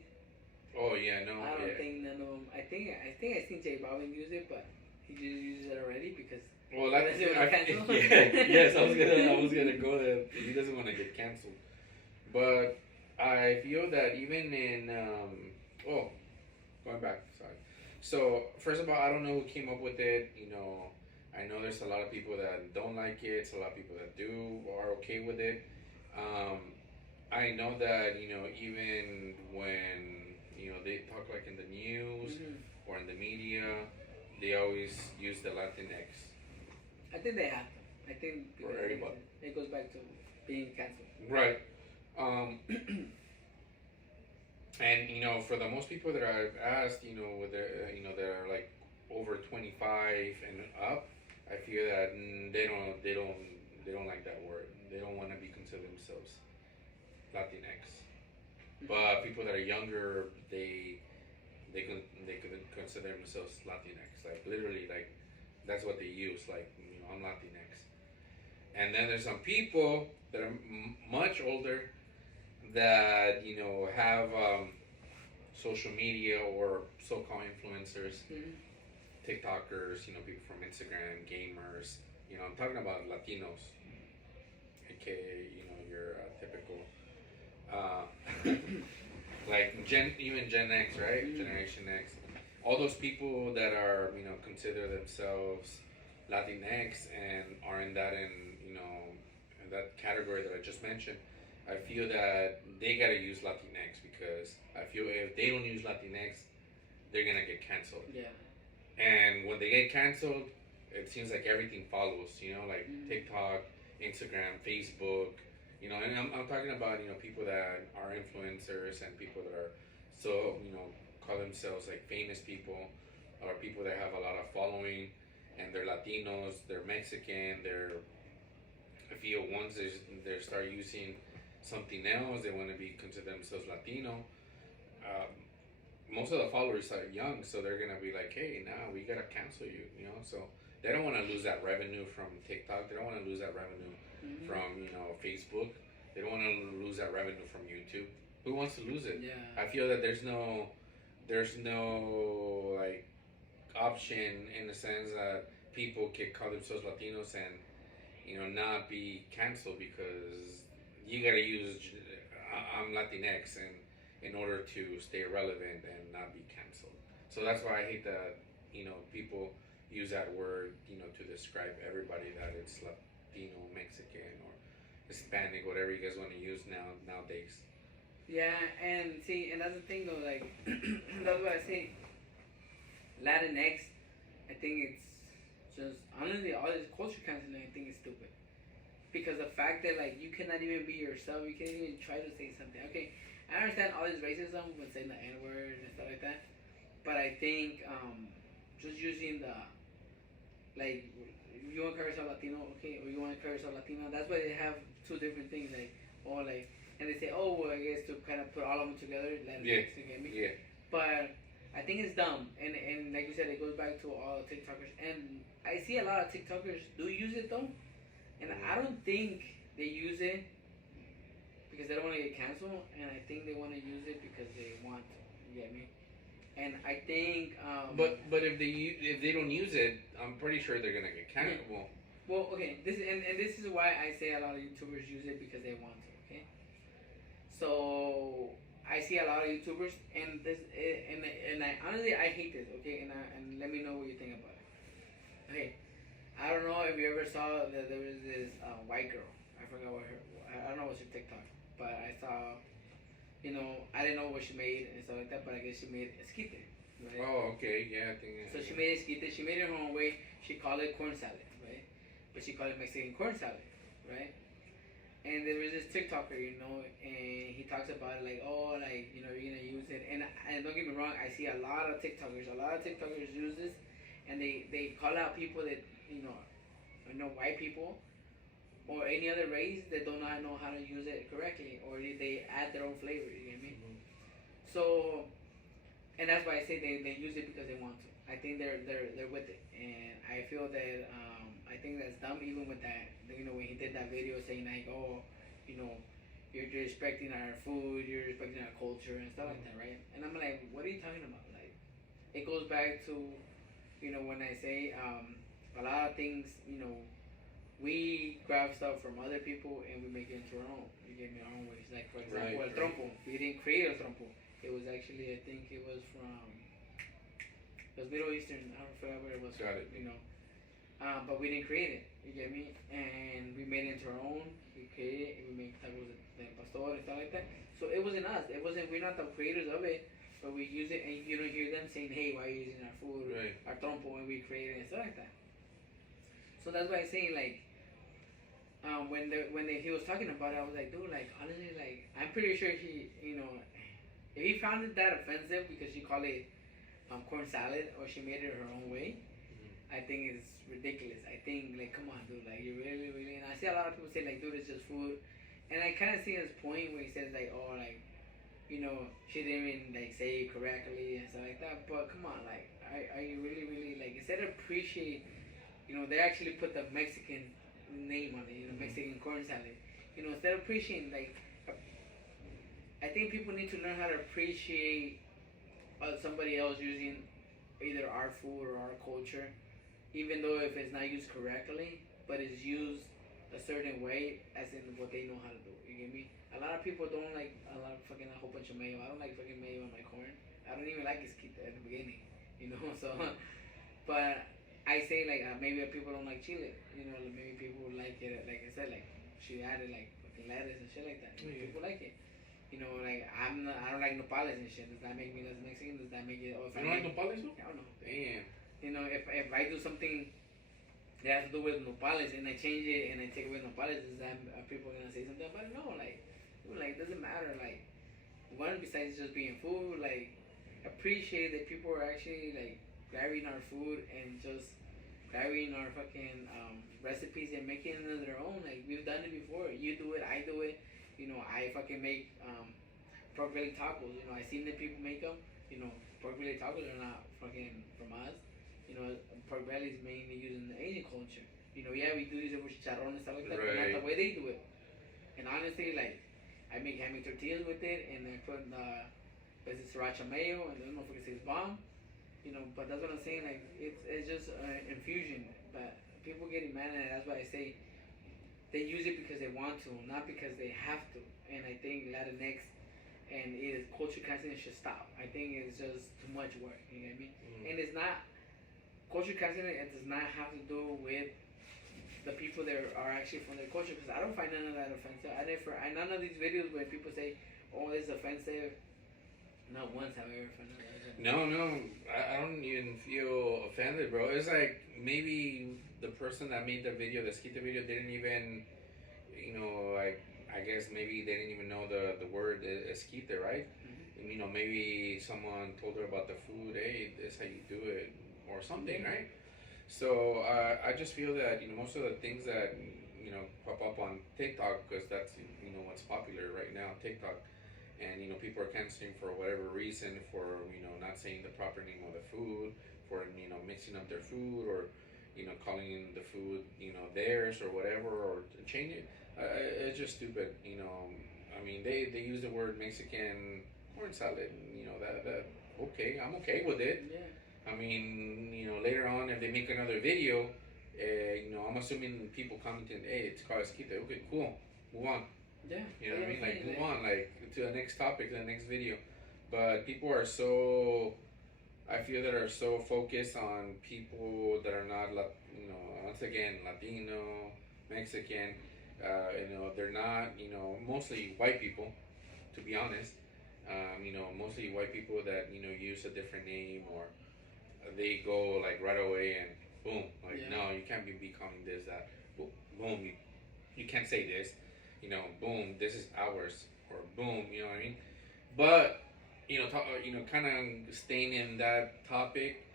Oh yeah, no. I don't think none of them. I think I seen J Balvin use it, but he just uses it already because. Well, yes, I was gonna go there. He doesn't want to get canceled, but I feel that even in going back, sorry, So first of all, I don't know who came up with it. I know there's a lot of people that don't like it. It's a lot of people that do are okay with it. Um, I know that even when they talk like in the news or in the media, they always use the Latinx. I think they have to. I think it goes back to being canceled. Right. And for the most people that I've asked, with that are like over 25 and up, I feel that they don't like that word. They don't want to be considered themselves Latinx. But people that are younger, they could consider themselves Latinx. Like literally, like that's what they use. Like I'm Latinx. And then there's some people that are much older that have social media or so-called influencers, TikTokers, people from Instagram, gamers. I'm talking about Latinos, aka your typical, like even Gen X, right? Generation X. All those people that are consider themselves Latinx and are in that category that I just mentioned. I feel that they gotta use Latinx because I feel if they don't use Latinx, they're gonna get canceled. Yeah. And when they get canceled, it seems like everything follows. Like TikTok, Instagram, Facebook. And I'm talking about people that are influencers and people that are so call themselves like famous people or people that have a lot of following and they're Latinos, they're Mexican, I feel once they start using something else, they want to be consider themselves Latino. Most of the followers are young, so they're gonna be like, "Hey, now we gotta cancel you," So they don't want to lose that revenue from TikTok. They don't want to lose that revenue from Facebook. They don't want to lose that revenue from YouTube. Who wants to lose it? Yeah. I feel that there's no like option in the sense that people can call themselves Latinos and not be canceled because you gotta use I'm Latinx and in order to stay relevant and not be canceled. So that's why I hate that people use that word to describe everybody that it's Latino, Mexican, or Hispanic, whatever you guys want to use nowadays. Yeah, and see, and that's the thing though. Like that's what I say. Latinx, I think it's just honestly all this culture canceling. I think is stupid. Because the fact that like you cannot even be yourself, you can't even try to say something. Okay, I understand all this racism when saying the N word and stuff like that, but I think just using the like if you want to call yourself Latino, okay, or you want to call yourself Latino, that's why they have two different things like and they say well I guess to kind of put all of them together. Yeah. You get me? Yeah. But I think it's dumb, and like you said, it goes back to all TikTokers, and I see a lot of TikTokers do use it though. And I don't think they use it because they don't want to get canceled, and I think they want to use it because they want to. You get me? And I think. But if they don't use it, I'm pretty sure they're gonna get canceled. Yeah. Well, okay. This is why I say a lot of YouTubers use it because they want to. Okay. So I see a lot of YouTubers, and I honestly I hate this. Okay, and let me know what you think about it. Okay. I don't know if you ever saw that there was this white girl. I forgot what I don't know what's her TikTok, but I saw, I didn't know what she made and stuff like that, but I guess she made esquite, right? Oh, okay, yeah, I think. So she made esquite. She made it her own way. She called it corn salad, right? But she called it Mexican corn salad, right? And there was this TikToker, and he talks about it like, oh, like you're gonna use it, and don't get me wrong, I see a lot of TikTokers use this, and they call out people that white people or any other race that do not know how to use it correctly, or they add their own flavor. You get me? So, and that's why I say they use it because they want to. I think they're with it, and I feel that I think that's dumb. Even with that, when he did that video saying like, oh, you're respecting our food, you're respecting our culture and stuff like that, right? And I'm like, what are you talking about? Like, it goes back to, when I say a lot of things, we grab stuff from other people and we make it into our own. We give it our own ways. Like for example, el trompo. We didn't create el trompo. It was actually, I think it was from It was Middle Eastern. I don't forget what it was. Got it. You know, but we didn't create it. You get me? And we made it into our own. We created it. And we made tacos de pastor and stuff like that. So it wasn't us. It wasn't. We're not the creators of it. But we use it, and you don't hear them saying, "Hey, why are you using our food, right, our trompo, and we created it and stuff like that." So that's why I'm saying, like, he was talking about it, I was like, dude, like, honestly, like, I'm pretty sure he, you know, if he found it that offensive because she called it corn salad or she made it her own way, I think it's ridiculous. I think, like, come on, dude, like, you really, really, and I see a lot of people say, like, dude, it's just food, and I kind of see his point where he says, like, oh, like, you know, she didn't even, like, say it correctly and stuff like that, but come on, like, are you really, really, like, instead of appreciate, you know, they actually put the Mexican name on it, you know, Mexican corn salad, you know, instead of appreciating, like, I think people need to learn how to appreciate somebody else using either our food or our culture, even though if it's not used correctly, but it's used a certain way, as in what they know how to do. You get me? A lot of people don't like a whole bunch of mayo. I don't like fucking mayo on my corn. I don't even like esquite at the beginning, you know. So, but I say like maybe people don't like chile. You know, maybe people like it. Like I said, like she added like fucking lettuce and shit like that. People like it. You know, like I don't like nopales and shit. Does that make me less Mexican? Does that make it? If I don't like nopales, I don't know. Damn. You know, if I do something that has to do with nopales and I change it and I take away nopales, is that people gonna say something about it? No, like doesn't matter. Like one, besides just being food, like appreciate that people are actually like grabbing our food and just grabbing our fucking recipes and making it their own. Like we've done it before. You do it, I do it. You know, I fucking make pork belly tacos. You know, I seen the people make them. You know, pork belly tacos are not fucking from us. You know, pork belly is mainly used in the Asian culture. You know, yeah, we do use it with chicharrón and stuff like that, but not the way they do it. And honestly, like, I make tortillas with it, and I put sriracha mayo, and those motherfuckers say it's bomb. You know, but that's what I'm saying. Like, it's just infusion. But people getting mad at it. That's why I say they use it because they want to, not because they have to. And I think Latinx and culture casting should stop. I think it's just too much work. You know what I mean? And it's not culture casting. It does not have to do with the people that are actually from their culture, because I don't find none of that offensive. None of these videos where people say, "Oh, this is offensive." Not once have I ever found that. No, I don't even feel offended, bro. It's like maybe the person that made the video, the skit video, didn't even, you know, like I guess maybe they didn't even know the word esquite, right? And, you know, maybe someone told her about the food. Hey, this is how you do it, or something, right? So I just feel that, you know, most of the things that, you know, pop up on TikTok, because that's, you know, what's popular right now, TikTok, and, you know, people are canceling for whatever reason, for, you know, not saying the proper name of the food, for, you know, mixing up their food, or, you know, calling the food, you know, theirs or whatever, or changing it. It's just stupid, you know. I mean, they use the word Mexican corn salad, you know, that okay, I'm okay with it. Yeah. I mean, you know, later on, if they make another video, you know, I'm assuming people commenting, hey, it's called esquite. Okay, cool, move on. Yeah. You know what I mean? Like, move on, like, to the next topic, to the next video. But people are so, I feel that are so focused on people that are not, you know, once again, Latino, Mexican, you know, they're not, you know, mostly white people, to be honest. You know, mostly white people that, you know, use a different name, or they go like right away and boom, like no, you can't be calling this that. Boom, you can't say this. You know, boom, this is ours, or boom, you know what I mean? But you know, kind of staying in that topic.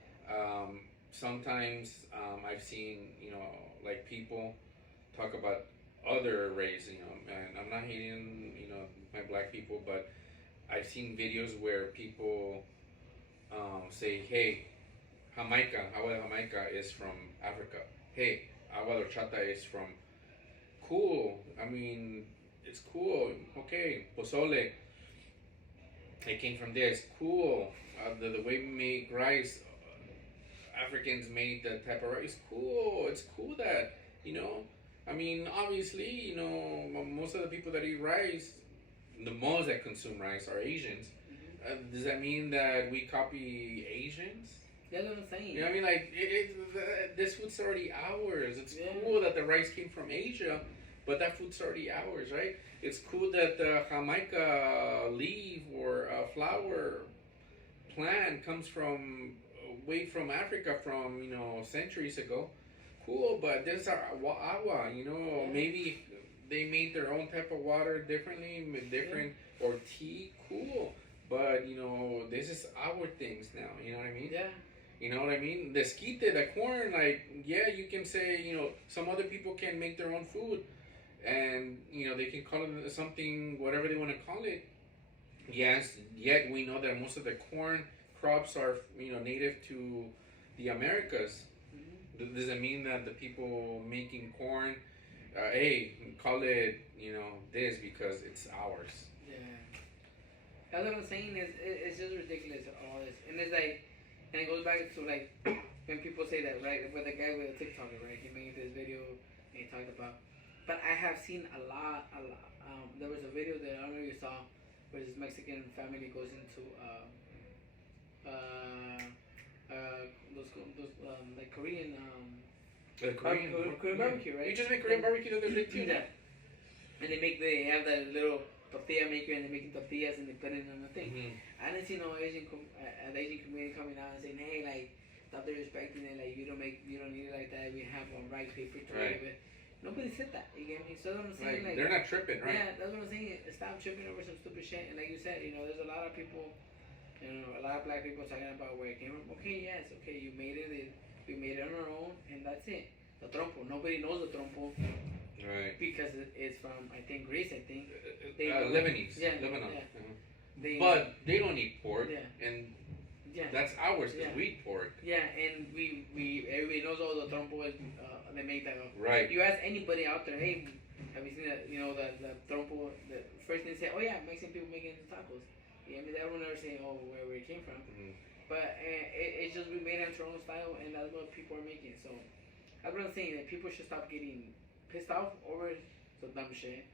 Sometimes I've seen, you know, like people talk about other race, you know, and I'm not hating, you know, my black people, but I've seen videos where people say, hey, agua de Jamaica is from Africa. Hey, agua de horchata is from, cool. I mean, it's cool. Okay, pozole, it came from this. Cool. The way we make rice, Africans made that type of rice. Cool. It's cool that, you know, I mean, obviously, you know, most of the people that eat rice, the most that consume rice, are Asians. Does that mean that we copy Asians? That's what I'm saying. You know what I mean? Like, this food's already ours. It's Yeah. cool that the rice came from Asia, but that food's already ours, right? It's cool that the Jamaica leaf or flower plant comes from way from Africa from, centuries ago. Cool, but there's our agua, Yeah. maybe they made their own type of water differently, different, or tea, cool. But, this is our things now, you know what I mean? Yeah. You know what I mean? The esquite, the corn, like, yeah, you can say, some other people can make their own food and, they can call it something, whatever they want to call it. Yes, yet we know that most of the corn crops are, native to the Americas. Mm-hmm. Does it mean that the people making corn, hey, call it, this because it's ours? Yeah. That's what I'm saying. It's just ridiculous, all this. And it's like, and it goes back to like, when people say that, right? With the guy with the TikToker, right? He made this video and he talked about. But I have seen a lot. There was a video that I don't know if you saw, where this Mexican family goes into those like Korean Korean barbecue, right? You just make Korean barbecue the other day too. Yeah. And they have that little tortilla maker and they're making tortillas and they put it on the thing. Mm-hmm. I didn't see no Asian community coming out and saying, hey, like, stop disrespecting it, like, you don't need it like that. We have a right paper to right. it. Nobody said that. You get me? So that's what I'm saying. Right. Like, they're not tripping, right? Yeah, that's what I'm saying. Stop tripping over some stupid shit. And like you said, there's a lot of people, a lot of black people talking about where it came from. Okay, yes, okay, you made it. We made it on our own, and that's it. The trompo. Nobody knows the trompo. Right. Because it's from, I think, Greece, I think. Lebanese. Yeah. Lebanon. Yeah. Uh-huh. But they don't eat pork. Yeah. And yeah. that's ours because we eat pork. Yeah, and we everybody knows all the trompo is, they make that. Right. You ask anybody out there, hey, have you seen that, the trompo, the first thing they say, oh yeah, Mexican people making tacos. Yeah, I mean, they will never say, oh, where it came from. Mm-hmm. But it's just we made it our own style, and that's what people are making. So that's what I'm saying, that people should stop getting pissed off over some dumb shit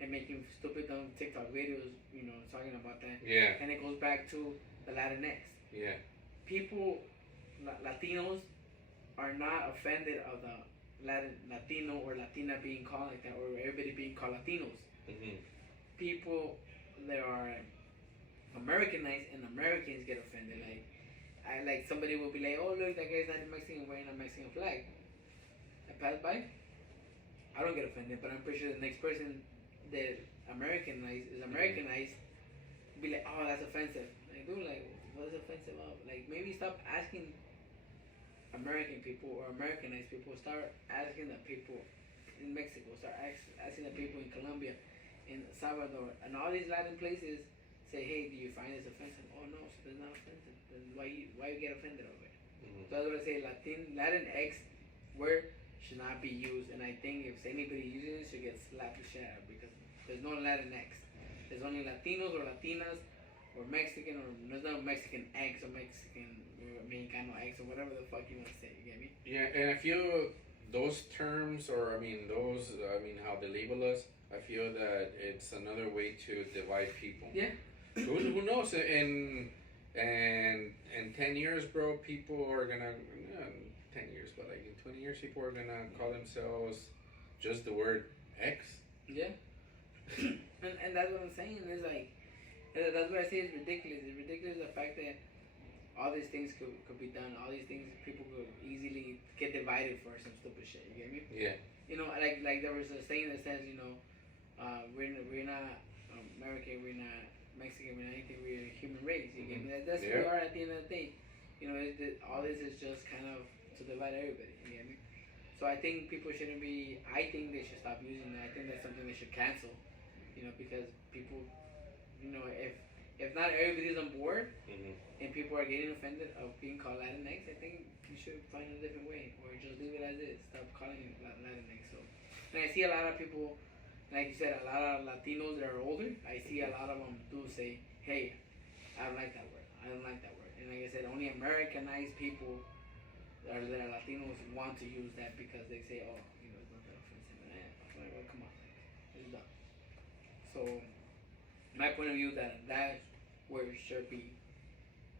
and making stupid dumb TikTok videos, talking about that. Yeah. And it goes back to the Latinx. Yeah. People, Latinos, are not offended of the Latino or Latina being called like that, or everybody being called Latinos. Mm-hmm. People that are Americanized and Americans get offended. Like somebody will be like, oh look, that guy's not a Mexican wearing a Mexican flag. I pass by, I don't get offended, but I'm pretty sure the next person that is Americanized be like, oh, that's offensive. Like, dude, like, what is offensive of? Like, maybe stop asking American people or Americanized people. Start asking the people in Mexico. Start asking the people in Colombia, in Salvador, and all these Latin places. Say, hey, do you find this offensive? Oh no, so it's not offensive. Then why you get offended over it? Mm-hmm. So that's what I say. Latinx word should not be used, and I think if anybody uses it, should get slapped the shit out, because there's no Latinx. There's only Latinos or Latinas or Mexican, or there's no Mexican X or Mexican or Mexicano X or whatever the fuck you want to say. You get me? Yeah, and I feel those terms, or how they label us, I feel that it's another way to divide people. Yeah. Who knows? In 10 years, bro, people are gonna 10 years, but like in 20 years, people are gonna call themselves just the word X. Yeah. and that's what I'm saying. Is like, that's what I say is ridiculous. It's ridiculous the fact that all these things could be done. All these things people could easily get divided for some stupid shit. You get me? Yeah. Like there was a saying that says, we're not American, we're not Mexican, we're not anything. We're a human race. You get me? That's who we are at the end of the day. All this is just kind of to divide everybody. You get me? So I think people shouldn't be. I think they should stop using that. I think that's something they should cancel. Because people, if not everybody's on board, and people are getting offended of being called Latinx, I think you should find a different way, or just leave it as is. Stop calling it Latinx. So, and I see a lot of people, like you said, a lot of Latinos that are older. I see a lot of them do say, "Hey, I don't like that word. I don't like that word." And like I said, only Americanized people that are Latinos want to use that because they say, "Oh, it's not that offensive." Well, come on, it's done. So, my point of view that word should be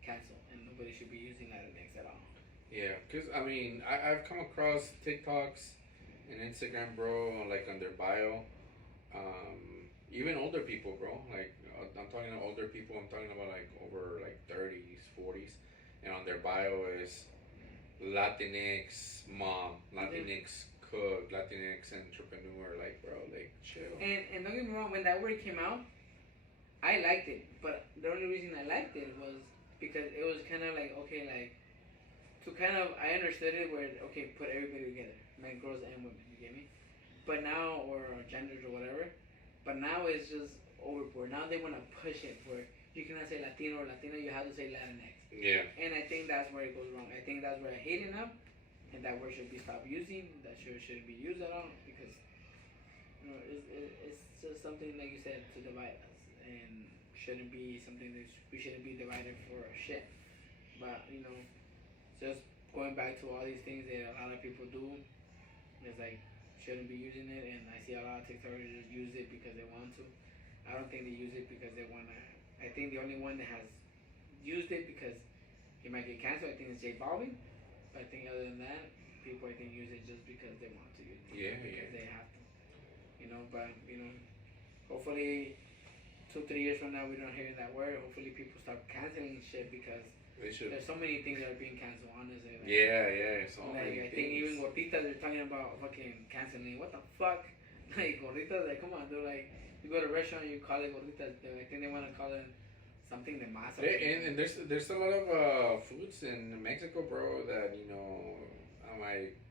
cancel, and nobody should be using Latinx at all. Yeah, because I mean, I've come across TikToks and Instagram, bro, like on their bio. Even older people, bro. Like I'm talking about older people. I'm talking about like over like 30s, 40s, and on their bio is Latinx mom, Latinx cook, Latinx entrepreneur. Like, bro, like chill. And don't get me wrong, when that word came out, I liked it, but the only reason I liked it was because it was kind of like, okay, like to kind of, I understood it where, okay, put everybody together, men, girls, and women. You get me? But now, or genders or whatever. But now it's just overboard. Now they want to push it where you cannot say Latino or Latina, you have to say Latinx. Yeah. And I think that's where it goes wrong. I think that's where I hate it now. And that word should be stopped using. That shouldn't be used at all. Because, you know, it's just something, like you said, to divide us. And shouldn't be something that we shouldn't be divided for shit. But, you know, just going back to all these things that a lot of people do, it's like, shouldn't be using it, and I see a lot of TikTokers just use it because they want to. I don't think they use it because they want to. I think the only one that has used it because he might get canceled, I think, is J Balvin. But I think other than that, people, I think, use it just because they want to use it. Yeah, because they have to. You know, but, you know, hopefully 2-3 years from now we don't hear that word. Hopefully people stop canceling shit because there's so many things that are being canceled, honestly. Like, yeah. So like, many I think things. even gorditas, they're talking about fucking canceling. What the fuck? Like, gorditas, like, come on, they're like, you go to a restaurant, you call it gorditas. I think they want to call it something de masa. And there's a lot of foods in Mexico, bro, that, you know,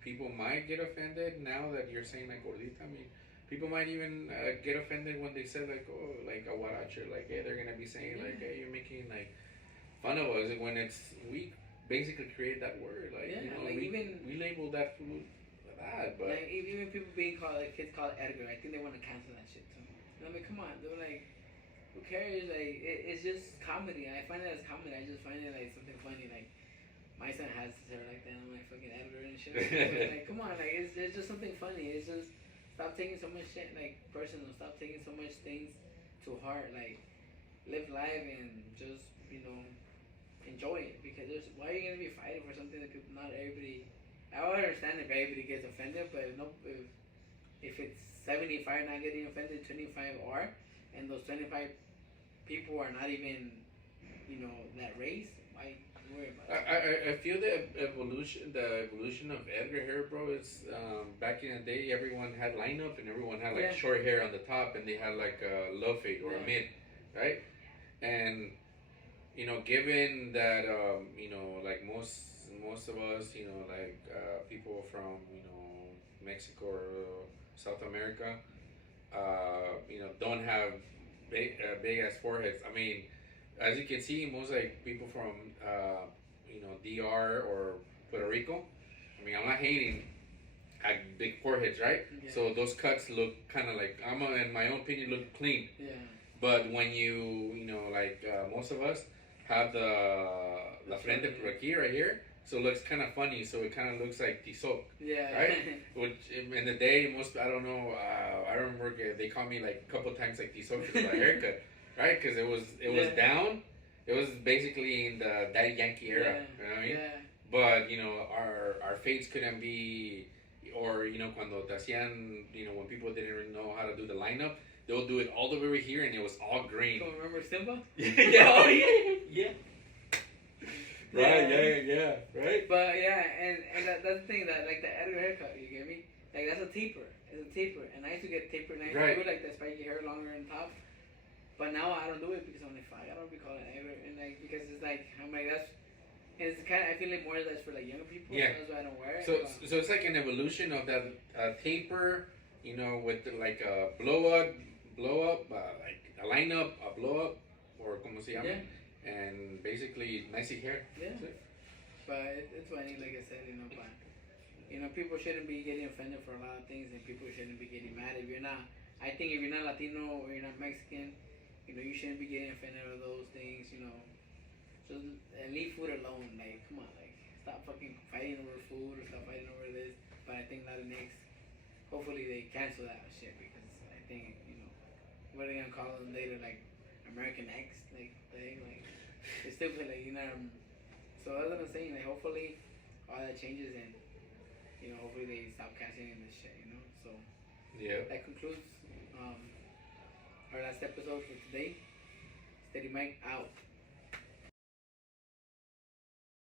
people might get offended now that you're saying like gordita. I mean, people might even get offended when they say like, oh, like a huarache, like, hey, they're gonna be saying like, hey, you're making like fun of us when we basically create that word, like, you know, like we label that food that, but like even people being called, like, kids call it Edgar, I think they want to cancel that shit too. I mean, come on, they're like, who cares? Like, it's just comedy. I find it as comedy. I just find it like something funny. Like, my son has hair like that. I'm like, fucking Edgar and shit. Like, come on, like, it's just something funny. It's just, stop taking so much shit like personal. Stop taking so much things to heart. Like, live life and just, you know, enjoy it, because why are you gonna be fighting for something that people, not everybody. I would understand if everybody gets offended, but if it's 75 not getting offended, 25 are, and those 25 people are not even, you know, that race, why worry about it? I feel the evolution of Edgar hair, bro, is back in the day everyone had lineup and everyone had like short hair on the top and they had like a low fade or a mid, right? And you know, given that you know, like most of us, you know, like people from, you know, Mexico or South America, you know, don't have big ass foreheads. I mean, as you can see, most like people from you know, DR or Puerto Rico. I mean, I'm not hating, like big foreheads, right? Yeah. So those cuts look kind of like, in my own opinion, look clean. Yeah. But when you know, like most of us have the frente por aquí right here, so it looks kind of funny. So it kind of looks like tizoc, Yeah. right? Which in the day, I don't know. I remember they called me like a couple times like tizoc because of my haircut, right? Because it was down. It was basically in the Daddy Yankee era. Yeah. You know what I mean? Yeah. But you know, our fades couldn't be, or you know, cuando te hacían, you know, when people didn't really know how to do the lineup, they'll do it all the way over here, and it was all green. So remember Simba? Yeah, yeah. Right, yeah, right. But yeah, and that's the thing, that like the Edgar haircut, you get me? Like, that's a taper. It's a taper, and I used to get tapered, and I used to do like the spiky hair longer on top. But now I don't do it because I'm like, fuck, I don't be calling it Edgar, and like, because it's like, I'm like, it's kind of, I feel like more that's for like younger people. Yeah. So that's why I don't wear it. So it's like an evolution of that taper, you know, with like a blow up, like a lineup, a blow up, or como se llama. Yeah. And basically nicey hair. Yeah. But it's funny, like I said, you know, but you know, people shouldn't be getting offended for a lot of things, and people shouldn't be getting mad if you're not. I think if you're not Latino or you're not Mexican, you know, you shouldn't be getting offended of those things. You know, just leave food alone. Like, come on, like, stop fucking fighting over food or stop fighting over this. But I think Latinx, hopefully they cancel that shit, because I think, you know, what are they gonna call them later, like American X, like thing, like. It's stupid, like, you know. So that's what I'm saying. Like, hopefully, all that changes and, you know, hopefully they stop cashing in this shit, you know. So Yeah. that concludes our last episode for today. Steady Mike out.